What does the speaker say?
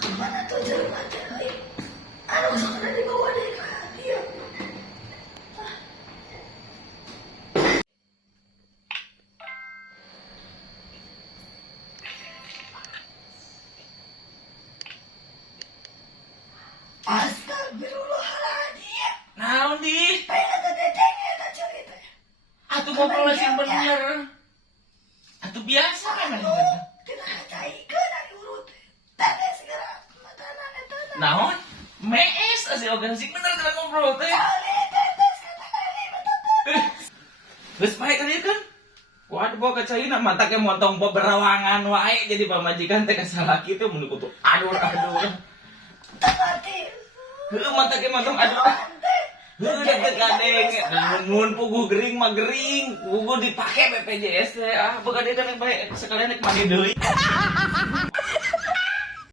Kemana tuh jerman cewek? Aduh, sekarang dibawa deh ke dia. Astagfirullahaladzim. Naon di? Pengen ngededeng eta ceritanya. Atuh ngobrol sing bener. Atuh biasa kan bener. Kita kacaikeun ari urut. Tadi segera matanan eta. Naon? Mees asih ogan sing bener kita ngobrol teh. Kali tetes kata kali betul. Geus bae ka dieu kan? Waduh bawa ke China mata ke montong beberawangan wae jadi pamajikan teh kasalah kitu mun kudu aduh. Tepati. Heuh mata ke montong aduh. Heuh deg gadeng mun puguh gering mah gering, puguh dipake BPJS teh. Ah boga dia kan bae sekalian nek mandi deui.